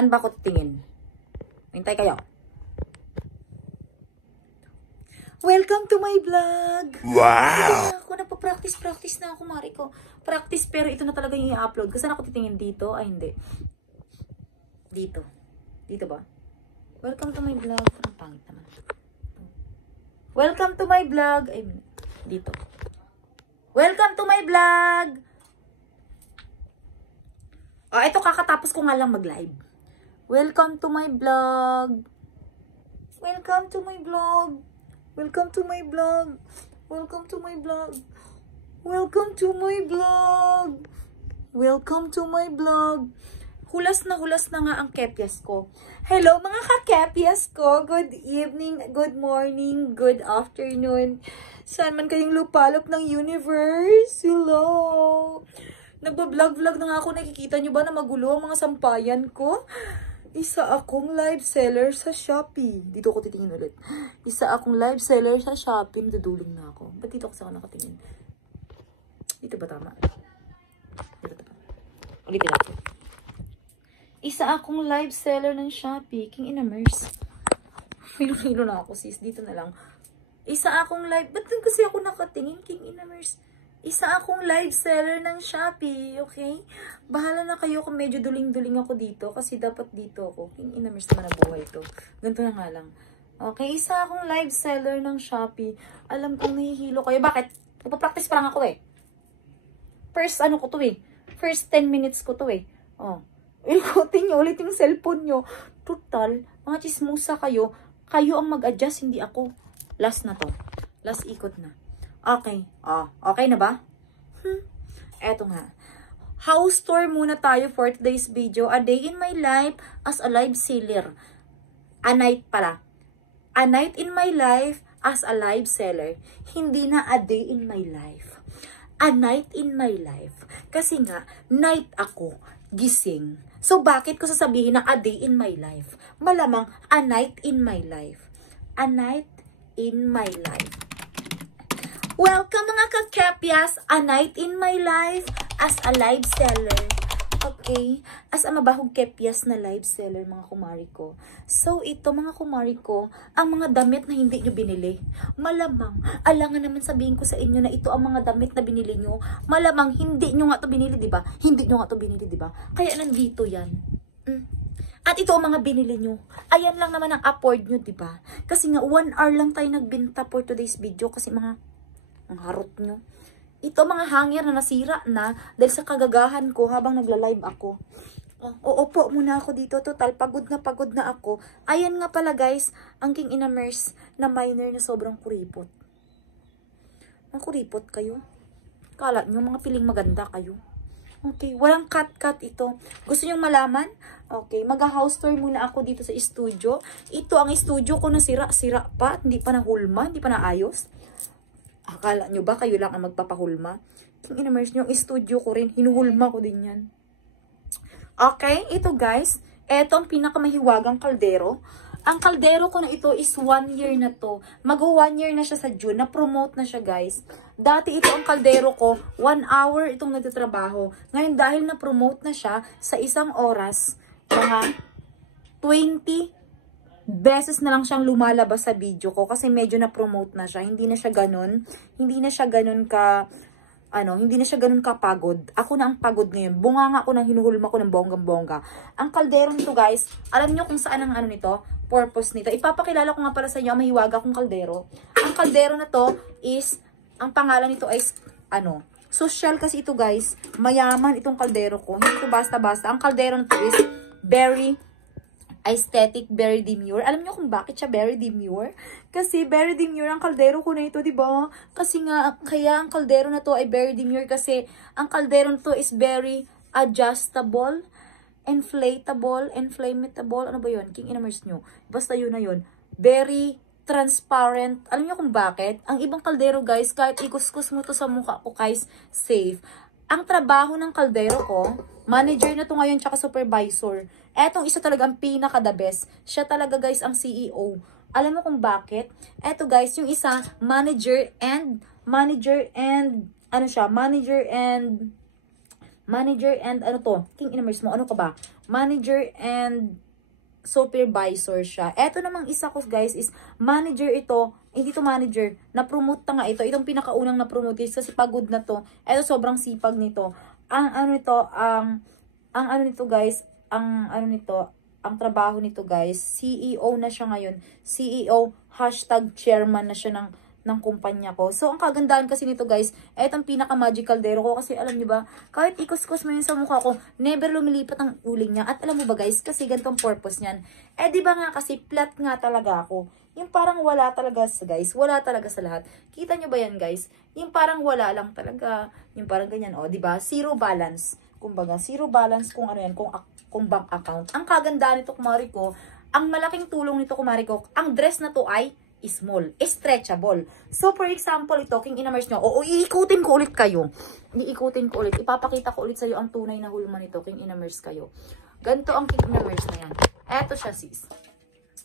Saan ba ako tingin? Hintay kayo. Welcome to my vlog! Wow! Ako, nagpa-practice na ako, Mari ko. Practice, pero ito na talaga yung i-upload. Kasi ako titingin dito. Ay, hindi. Dito. Dito ba? Welcome to my vlog. Ang pangit naman. Welcome to my vlog. Ay, dito. Welcome to my vlog! Oh, ito kakatapos ko nga lang mag-live. Welcome to my vlog. Welcome to my vlog. Welcome to my vlog. Welcome to my vlog. Welcome to my vlog. Welcome to my vlog. Hulas na nga ang kepyas ko. Hello mga ka-kepyas ko. Good evening, good morning, good afternoon. Saan man kayong lupalop ng universe. Hello. Nagba-vlog-vlog na nga ako. Nakikita nyo ba na magulo ang mga sampayan ko? Isa akong live seller sa Shopee. Dito ako titingin ulit. Isa akong live seller sa Shopee. Nadudulong na ako. Ba't dito ako nakatingin? Dito ba tama? Dito tama. Ulitin natin. Isa akong live seller ng Shopee. King Inamers. Hilo-hilo na ako sis. Dito na lang. Isa akong live. Ba't din kasi ako nakatingin? King Inamers. Isa akong live seller ng Shopee, okay? Bahala na kayo kung medyo duling-duling ako dito kasi dapat dito ako. King Inamers naman ang buhay to. Ganito na nga lang. Okay, isa akong live seller ng Shopee. Alam kong nahihilo kayo. Bakit? Nagpa-practice pa lang ako eh. First ano ko to eh. First 10 minutes ko to eh. Oh. Ilkotin nyo ulit yung cellphone nyo. Total, mga chismosa kayo. Kayo ang mag-adjust, hindi ako. Last na to. Last ikot na. Okay. Oh, okay na ba? Eto nga. House tour muna tayo for today's video. A day in my life as a live seller. A night pala. A night in my life as a live seller. Hindi na a day in my life. A night in my life. Kasi nga, night ako, gising. So, bakit ko sasabihin na a day in my life? Malamang, a night in my life. A night in my life. Welcome mga ka-kepyas, a night in my life as a live seller. Okay, as a mabahog kepyas na live seller mga kumari ko. So ito mga kumari ko, ang mga damit na hindi nyo binili. Malamang, alangan naman sabihin ko sa inyo na ito ang mga damit na binili nyo. Malamang hindi nyo nga ito binili, diba? Hindi nyo nga ito binili, diba? Kaya nandito yan. At ito ang mga binili nyo. Ayan lang naman ang afford nyo, diba? Kasi nga 1 hour lang tayo nagbinta for today's video kasi mga ang harot nyo. Ito mga hanger na nasira na dahil sa kagagahan ko habang nagla-live ako. Uupo muna ako dito. Total, pagod na ako. Ayan nga pala guys, ang King Inamers na minor na sobrang kuripot. Ang kuripot kayo. Kala nyo, mga piling maganda kayo. Okay, walang cut-cut ito. Gusto nyo malaman? Okay, mag-house tour muna ako dito sa studio. Ito ang studio ko na sira-sira pa. Hindi pa nahulma, hindi pa naayos. Akala nyo ba kayo lang ang magpapahulma? King Inamers nyo, yung studio ko rin, hinuhulma ko din yan. Okay, ito guys, ito ang pinakamahiwagang kaldero. Ang kaldero ko na ito is 1 year na to. Mag-1 year na siya sa June, na-promote na siya guys. Dati ito ang kaldero ko, 1 hour itong nagtatrabaho. Ngayon dahil na-promote na siya, sa isang oras, mga 20 beses na lang siyang lumalabas sa video ko kasi medyo na-promote na siya. Hindi na siya ganun ka, hindi na siya ganun kapagod. Ako na ang pagod ngayon. Bunganga ko nang hinuhulma ko ng bonggang-bongga. Ang kaldero nito guys, alam nyo kung saan ang nito? Purpose nito. Ipapakilala ko nga pala sa inyo ang mahiwaga kong kaldero. Ang kaldero na to is, ang pangalan nito is, social kasi ito guys. Mayaman itong kaldero ko. Hindi ito basta-basta. Ang kaldero nito is very aesthetic, very demure. Alam niyo kung bakit siya very demure? Kasi very demure ang kaldero ko na ito, di ba? Kasi nga, kaya ang kaldero na to ay very demure kasi ang kaldero na to is very adjustable, inflatable, ano ba yun? King Inamers nyo. Basta yun na yun. Very transparent. Alam niyo kung bakit? Ang ibang kaldero guys, kahit ikuskus mo to sa mukha ko guys, safe. Ang trabaho ng kaldero ko, manager na to ngayon tsaka supervisor. Etong isa talaga ang pinaka-the best. Siya talaga guys ang CEO. Alam mo kung bakit? Eto guys, yung isa, manager and Manager and ano to? King Inamers mo. Ano ka ba? Manager and supervisor siya. Eto namang isa ko guys is manager ito. Hindi to manager. Na-promote na nga ito. Itong pinakaunang na-promote kasi pagod na to. Eto sobrang sipag nito. Ang ano nito guys, ang trabaho nito guys, CEO na siya ngayon. CEO, #chairman na siya ng kumpanya ko. So, ang kagandahan kasi nito guys, etong pinaka-magical dero ko kasi alam niyo ba, kahit ikos-kos mo yun sa mukha ko, never lumilipat ang uling niya. At alam mo ba guys, kasi ganitong purpose niyan. Di ba nga kasi flat nga talaga ako. Yung parang wala talaga guys, wala talaga sa lahat. Kita nyo ba yan guys? Yung parang wala lang talaga. Yung parang ganyan, di ba? Zero balance. Kumbaga, zero balance kung ano yan, kung bank account. Ang kagandahan nito kumari ko, ang malaking tulong nito kumari ko, ang dress na to ay small, stretchable. So, for example, ito, King Inamers nyo, iikutin ko ulit kayo. Iikutin ko ulit. Ipapakita ko ulit sa'yo ang tunay na hulma nito, King Inamers kayo. Ganito ang King Inamers na yan. Eto siya, sis.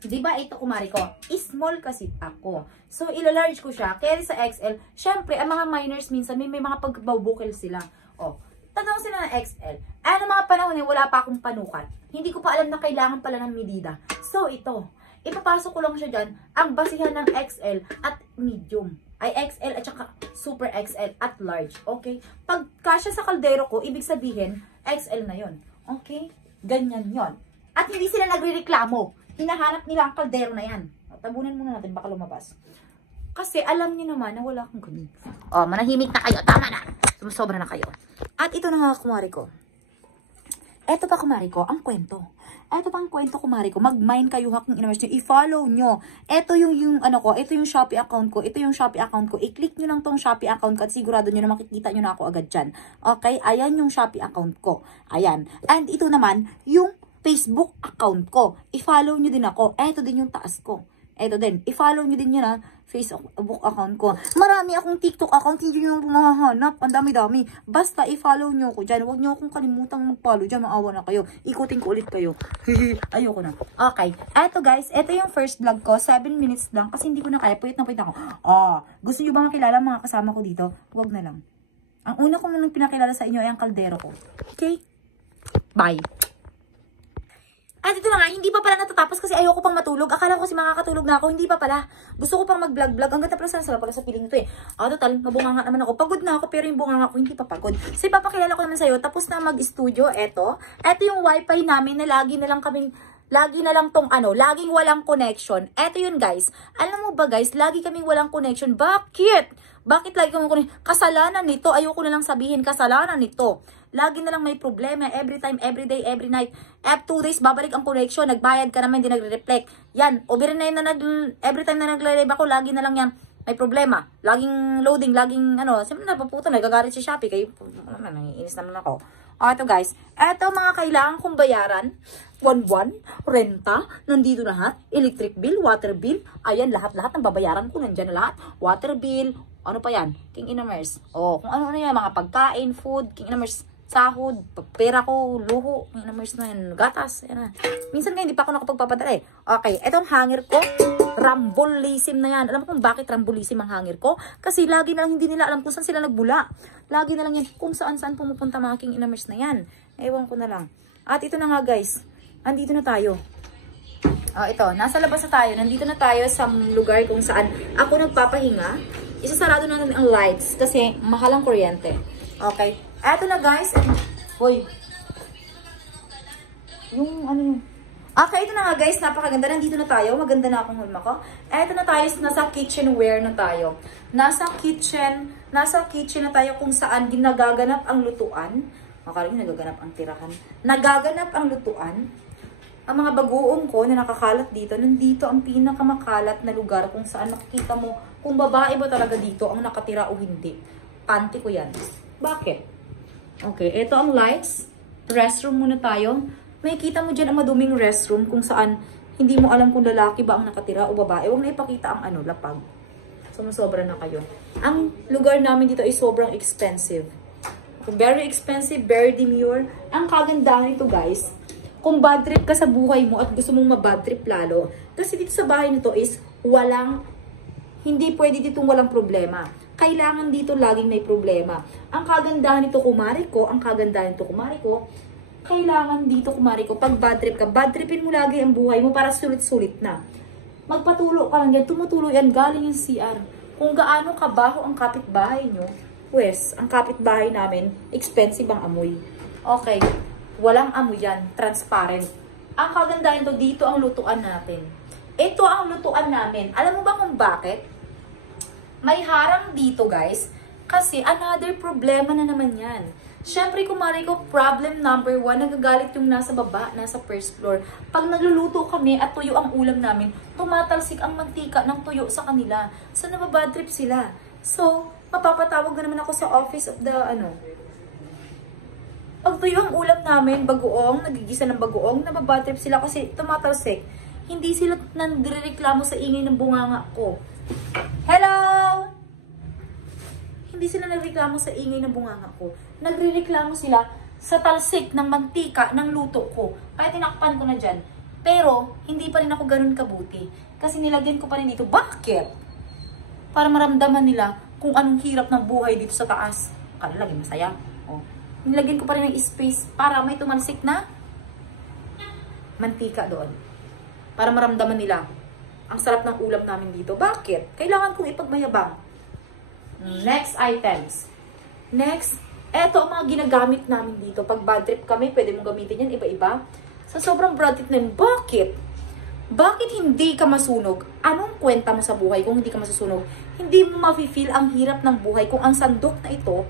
Diba ito, kumari ko, small kasi ako. So, ila-large ko siya. Kaya sa XL, syempre, ang mga minors minsan, may mga pagbabukil sila. Tanong sila ng XL. Ano mga panahon wala pa akong panukat. Hindi ko pa alam na kailangan pala ng medida. So, ito. Ipapasok ko lang siya dyan, ang basihan ng XL at medium. Ay XL at saka super XL at large. Okay? Pag kasya sa kaldero ko, ibig sabihin, XL na yon. Okay? Ganyan yon. At hindi sila nagre-reklamo. Hinahanap nila ang kaldero na yan. Tabunan muna natin, baka lumabas. Kasi alam niyo naman na wala akong ganun. Manahimik na kayo. Tama na. Sumusobra na kayo. At ito na nga, kumari ko. Eto pa, kumari ko, ang kwento. Eto pa ang kwento, kumari ko. Mag-mine kayo, King Inamers nyo. I-follow nyo. Eto yung ano ko. Ito yung Shopee account ko. Ito yung Shopee account ko. I-click nyo lang tong Shopee account ko at sigurado nyo na makikita nyo na ako agad dyan. Okay? Ayan yung Shopee account ko. Ayan. And ito naman, yung Facebook account ko. I-follow nyo din ako. Eto din yung taas ko. Eto din. I-follow nyo din yun Facebook account ko. Marami akong TikTok account. Hindi nyo mahanap. Ang dami-dami. Basta i-follow nyo ako dyan. Huwag nyo akong kalimutang mag-follow dyan. Maawa na kayo. Ikutin ko ulit kayo. Ayoko na. Okay. Eto guys. Eto yung first vlog ko. 7 minutes lang. Kasi hindi ko na kaya. Puyat na puyat ako. Gusto nyo ba makilala mga kasama ko dito? Huwag na lang. Ang una ko lang pinakilala sa inyo ay ang kaldero ko. Okay? Bye. At ito na nga, hindi pa pala natatapos kasi ayoko pang matulog. Akala ko kasi makakatulog na ako. Hindi pa pala. Gusto ko pang mag-vlog-vlog. Ang ganda pala pala sa piling ito eh. Total, mabunganga naman ako. Pagod na ako pero yung bunganga ko hindi pa pagod. So ipapakilala ko naman sa'yo. Tapos na mag-studio. Ito yung wifi namin na lagi na lang laging walang connection. Ito yun guys. Alam mo ba guys, lagi kaming walang connection. Bakit lagi kaming connection? Kasalanan nito. Ayoko na lang sabihin kasalanan nito. Lagi na lang may problema. Every time, every day, every night. 2 days, babalik ang connection. Nagbayad ka naman, hindi nagre-reflect. Yan. Over na yun every time na nagre-live ako, lagi na lang yan. May problema. Laging loading, laging siyempre napaputo, nagagalit si Shopee. Kayo, nangiinis naman ako. Ito guys. Ito mga kailangan kong bayaran. Buwan-buwan, renta, nandito na lahat. Electric bill, water bill. Ayan, lahat-lahat ng babayaran ko. Nandyan na lahat. Water bill. Ano pa yan? King Inamers. Kung ano yan, mga pagkain, food, King Inamers. Sahod, pera ko, luho, Inamers na yan, gatas, yan na. Minsan nga hindi pa ako nakapagpapadala eh. Okay, etong hanger ko, rambulism na yan. Alam mo kung bakit rambulism ang hanger ko? Kasi lagi na lang hindi nila alam kung saan sila nagbula. Lagi na lang yan kung saan-saan pumupunta mga King Inamers na yan. Ewan ko na lang. At ito na nga guys, andito na tayo. Ito, nasa labas na tayo. Nandito na tayo sa lugar kung saan ako nagpapahinga. Isasarado na namin ang lights kasi mahal ang kuryente. Okay. Eto na guys. Hoy. Okay, ito na nga guys. Napakaganda. Nandito na tayo. Maganda na akong hulma ko. Eto na tayo. Nasa kitchenware na tayo. Nasa kitchen na tayo kung saan ginagaganap ang lutuan. Makaring nagaganap ang tirahan. Nagaganap ang lutuan. Ang mga bagoong ko na nakakalat dito. Nandito ang pinakamakalat na lugar kung saan makikita mo kung babae ba talaga dito ang nakatira o hindi. Panty ko yan. Bakit? Okay, ito ang lights. Restroom muna tayo. May kita mo dyan ang maduming restroom kung saan hindi mo alam kung lalaki ba ang nakatira o babae. Huwag na ipakita ang lapag. Sumusobra na kayo. Ang lugar namin dito ay sobrang expensive. Very expensive, very demure. Ang kagandahan nito guys, kung bad trip ka sa buhay mo at gusto mong mabad trip lalo, kasi dito sa bahay nito is hindi pwede ditong walang problema. kailangan dito laging may problema. Ang kagandahan nito, kumari ko, kailangan dito, kumari ko, pag bad trip ka, bad tripin mo lagi ang buhay mo para sulit-sulit na. Magpatulo ka lang yan, tumutulo yan, galing yung CR. Kung gaano kabaho ang kapitbahay nyo, pues, ang kapitbahay namin, expensive ang amoy. Okay, walang amoy yan, transparent. Ang kagandahan to, dito ang lutuan natin. Ito ang lutuan namin. Alam mo ba kung bakit? May harang dito, guys, kasi another problema na naman yan. Siyempre, kumari ko, problem number 1, nagagalit yung nasa baba, nasa first floor. Pag nagluluto kami at tuyo ang ulam namin, tumatalsik ang mantika ng tuyo sa kanila. So, nababad trip sila. So, mapapatawag na naman ako sa office of the, pag tuyo ang ulam namin, bagoong, nagigisa ng bagoong, nababad trip sila kasi tumatalsik. Hindi sila nagrereklamo sa ingay ng bunganga ko. Hello! Hindi sila nagreklamo sa ingay ng bunganga ko. Nagrereklamo sila sa talsik ng mantika ng luto ko. Kaya tinakpan ko na dyan. Pero, hindi pa rin ako ganun kabuti. Kasi nilagyan ko pa rin dito. Bakit? Para maramdaman nila kung anong hirap ng buhay dito sa taas. Kala lagi masaya. Oh. Nilagyan ko pa rin ng space para may tumalsik na mantika doon. Para maramdaman nila ang sarap ng ulam namin dito. Bakit? Kailangan kong ipagmayabang. Next items. Next, eto ang mga ginagamit namin dito. Pag bad trip kami, pwede mong gamitin yan iba-iba. Sa sobrang bad trip na yun, bakit? Bakit hindi ka masunog? Anong kwenta mo sa buhay kung hindi ka masusunog? Hindi mo mafe-feel ang hirap ng buhay kung ang sandok na ito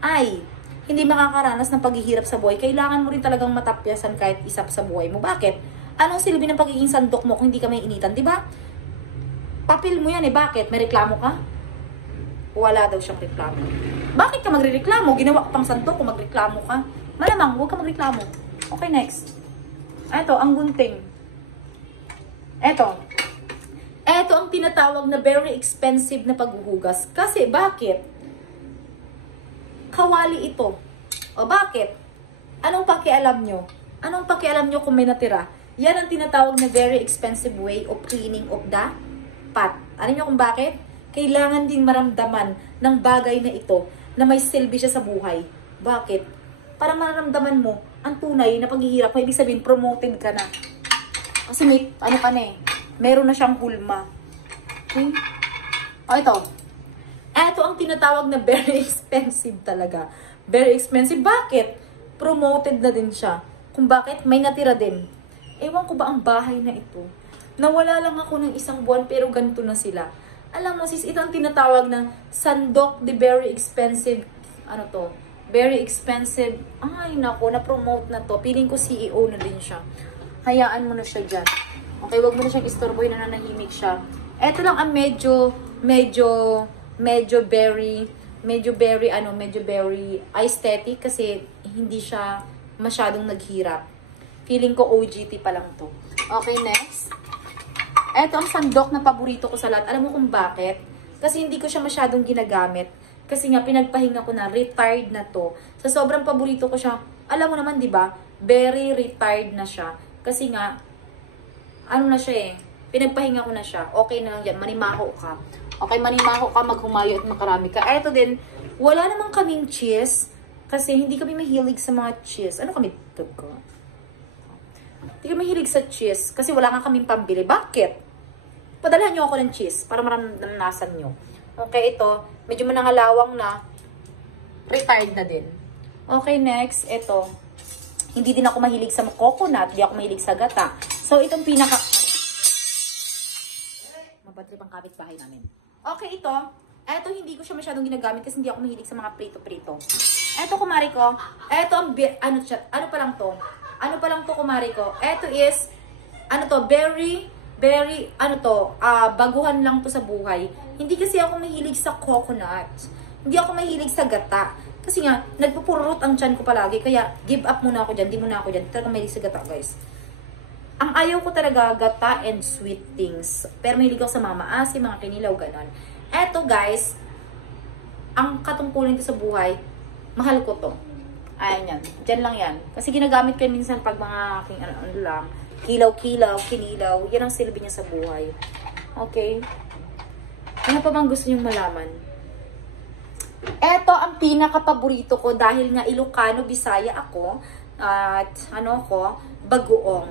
ay hindi makakaranas ng paghihirap sa buhay. Kailangan mo rin talagang matapyasan kahit isa sa buhay mo. Bakit? Anong silbi ng pagiging sandok mo kung hindi ka may initan, di ba? Papil mo yan eh. Bakit? May reklamo ka? Wala daw siyang reklamo. Bakit ka magrereklamo? Ginawa ko pang sandok kung magreklamo ka. Malamang, huwag ka magreklamo. Okay, next. Ito, ang gunting. Ito ang tinatawag na very expensive na paghuhugas. Kasi, bakit? Kawali ito. O bakit? Anong pakialam nyo? Anong pakialam nyo kung may natira? Yan ang tinatawag na very expensive way of cleaning of the pot. Alam nyo kung bakit? Kailangan din maramdaman ng bagay na ito na may silbi siya sa buhay. Bakit? Para maramdaman mo ang tunay na paghihirap. Ibig sabihin, promoted ka na. Kasi may, ano ka na eh, meron na siyang hulma. Okay? O ito. Ito ang tinatawag na very expensive talaga. Very expensive. Bakit? Promoted na din siya. Kung bakit? May natira din. Ewan ko ba ang bahay na ito? Nawala lang ako ng 1 buwan pero ganito na sila. Alam mo sis, ito ang tinatawag na sandok de very expensive, ano to? Very expensive. Ay nako, na-promote na to. Piling ko CEO na din siya. Hayaan mo na siya dyan. Okay, wag mo na siyang istorboy na nanahimik siya. Ito lang ang medyo very aesthetic kasi hindi siya masyadong naghirap. Feeling ko OGT pa lang to. Okay, next. Ito ang sandok na paborito ko sa lahat. Alam mo kung bakit? Kasi hindi ko siya masyadong ginagamit. Kasi nga, pinagpahinga ko na. Retired na to. Sa sobrang paborito ko siya, alam mo naman, di ba? Very retired na siya. Kasi nga, ano na siya eh. Pinagpahinga ko na siya. Okay na lang yan. Manimaho ka. Okay, manimaho ka, maghumayo at makarami ka. Ito din, wala namang kaming cheese. Kasi hindi kami mahilig sa mga cheese. Ano kami? Hindi kami mahilig sa cheese. Kasi wala nga kaming pambili. Bakit? Padalhan nyo ako ng cheese para maramdaman nyo. Okay, ito. Medyo manangalawang na. Retired na din. Okay, next. Ito. Hindi din ako mahilig sa coconut. Hindi ako mahilig sa gata. So, itong pinaka... Mabatrip ang kapitbahay namin. Okay, ito. Ito, hindi ko siya masyadong ginagamit kasi hindi ako mahilig sa mga prito-prito. Ito, kumari ko. Ito, ano pa lang to? Ano pa lang to, kumari ko? Ito is, ano to, very, baguhan lang to sa buhay. Hindi kasi ako mahilig sa coconut. Hindi ako mahilig sa gata. Kasi nga, nagpupurot ang tiyan ko palagi. Kaya, give up muna ako dyan. Di muna ako dyan. Talagang mahilig sa gata, guys. Ang ayaw ko talaga, gata and sweet things. Pero mahilig ako sa mga maasim, mga kinilaw, ganon. Eto, guys, ang katungkulin ko sa buhay, mahal ko to. Ayan yan. Diyan lang yan. Kasi ginagamit ko minsan pag mga ano lang, kilaw-kilaw, kinilaw. Yan ang silbi niya sa buhay. Okay? Ano pa bang gusto niyong malaman? Eto ang pinaka-paborito ko dahil nga Ilocano, Bisaya ako. At ano ko, bagoong.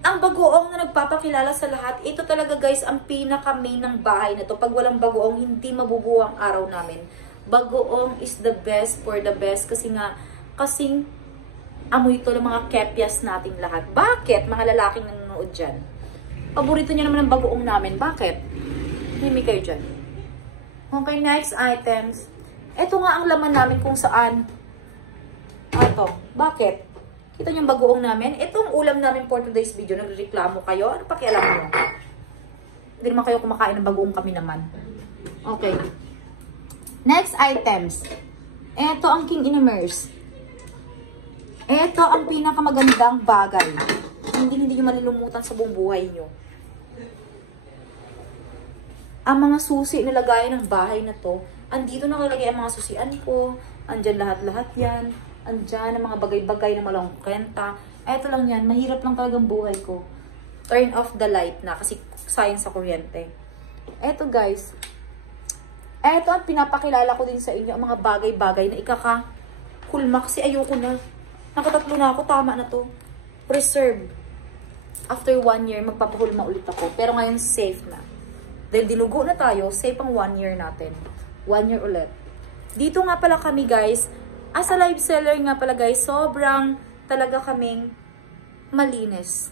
Ang bagoong na nagpapakilala sa lahat, ito talaga guys ang pinaka-main ng bahay na to. Pag walang bagoong, hindi mabubuo ang araw namin. Bagoong is the best for the best kasi nga, kasing amoy ito ng mga kepyas nating lahat. Bakit? Mga lalaking nanonood dyan. Paborito niya naman ang bagoong namin. Bakit? Himi kayo dyan. Okay, next items. Ito nga ang laman namin kung saan. Ito. Bakit? Kita niyo yung bagoong namin? Itong ulam namin for today's video. Nagreklamo kayo? Ano pakialam nyo? Hindi naman kayo kumakain ng bagoong, kami naman. Okay. Next items. Ito ang King Inimers. Ito ang pinakamagandang bagay. Hindi nyo malilumutan sa buong buhay nyo. Ang mga susi na lagayan ng bahay na to, andito nakalagay ang mga susian ko. Andyan lahat-lahat yan. Andyan ang mga bagay-bagay na malang kwenta. Eto lang yan, mahirap lang talagang buhay ko. Turn off the light na kasi sayang sa kuryente. Eto guys, eto ang pinapakilala ko din sa inyo, ang mga bagay-bagay na ikaka-kulma kasi ayoko na. Nakatatlo na ako, tama na to. Preserve. After 1 year, magpapahulma ulit ako. Pero ngayon, safe na. Dahil dinugo na tayo, safe ang 1 year natin. 1 year ulit. Dito nga pala kami guys, as a live seller nga pala guys, sobrang talaga kaming malinis.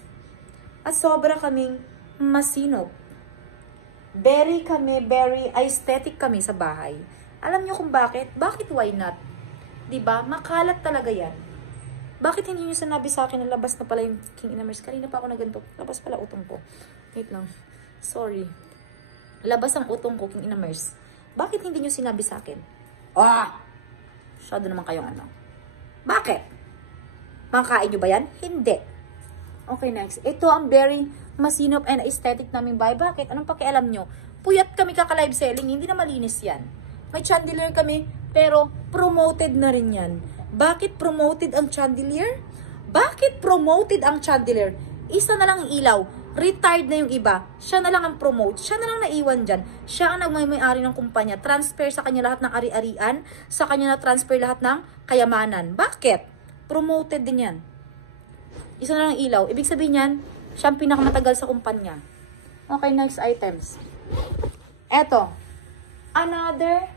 At sobra kaming masinop. Very aesthetic kami sa bahay. Alam nyo kung bakit? Bakit why not? Diba? Makalat talaga yan. Bakit hindi nyo sinabi sa akin na labas na pala yung King Inimers? Kanina pa ako na ganito. Labas pala utong ko. Wait lang. Sorry. Labas ang utong ko, King Inimers. Bakit hindi nyo sinabi sa akin? Masyado naman kayong ano. Bakit? Makakain nyo ba yan? Hindi. Okay, next. Ito ang very masinop and aesthetic namin bahay. Bakit? Anong pakialam nyo? Puyat kami kaka-live selling. Hindi na malinis yan. May chandelier kami, pero promoted na rin yan. Bakit promoted ang chandelier? Bakit promoted ang chandelier? Isa na lang ang ilaw. Retired na yung iba. Siya na lang ang promote. Siya na lang naiwan dyan. Siya ang nagmay-ari ng kumpanya. Transfer sa kanya lahat ng ari-arian. Sa kanya na transfer lahat ng kayamanan. Bakit? Promoted din yan. Isa na lang ang ilaw. Ibig sabihin yan, siya ang pinakamatagal sa kumpanya. Okay, next items. Eto. Another.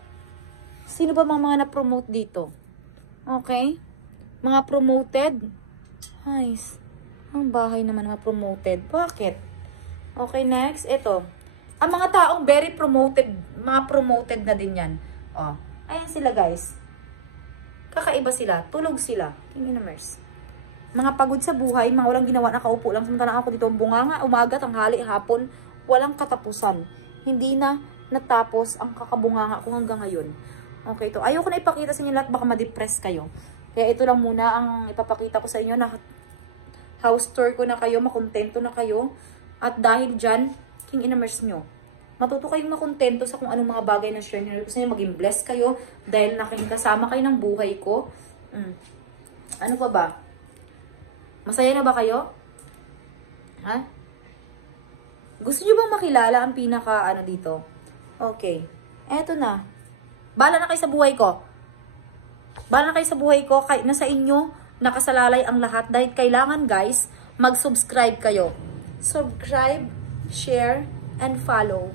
Sino ba mga na-promote dito? Okay. Mga promoted. Nice. Ang bahay naman mga promoted. Bakit? Okay, next. Ito. Ang mga taong very promoted, mga promoted na din yan. Oh, ayan sila guys. Kakaiba sila. Tulog sila. King Inimers. Mga pagod sa buhay, mga walang ginawa, nakaupo lang. Samantalang ako dito, bunganga, umaga, tanghali, hapon, walang katapusan. Hindi na natapos ang kakabunganga ko hanggang ngayon. Okay, ito. Ayoko na ipakita sa inyo lahat, baka ma-depress kayo. Kaya ito lang muna ang ipapakita ko sa inyo na house tour ko na kayo, makontento na kayo. At dahil dyan, King Inimers nyo. Matuto kayong makontento sa kung anong mga bagay na share nyo. Gusto nyo maging blessed kayo dahil nakikasama kayo ng buhay ko. Ano pa ba? Masaya na ba kayo? Ha? Gusto nyo bang makilala ang pinaka ano dito? Okay. Eto na. Bahala na kayo sa buhay ko. Bahala na kayo sa buhay ko. Nasa inyo nakasalalay ang lahat. Dahil kailangan guys, mag-subscribe kayo. Subscribe, share, and follow.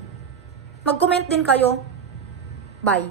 Mag-comment din kayo. Bye.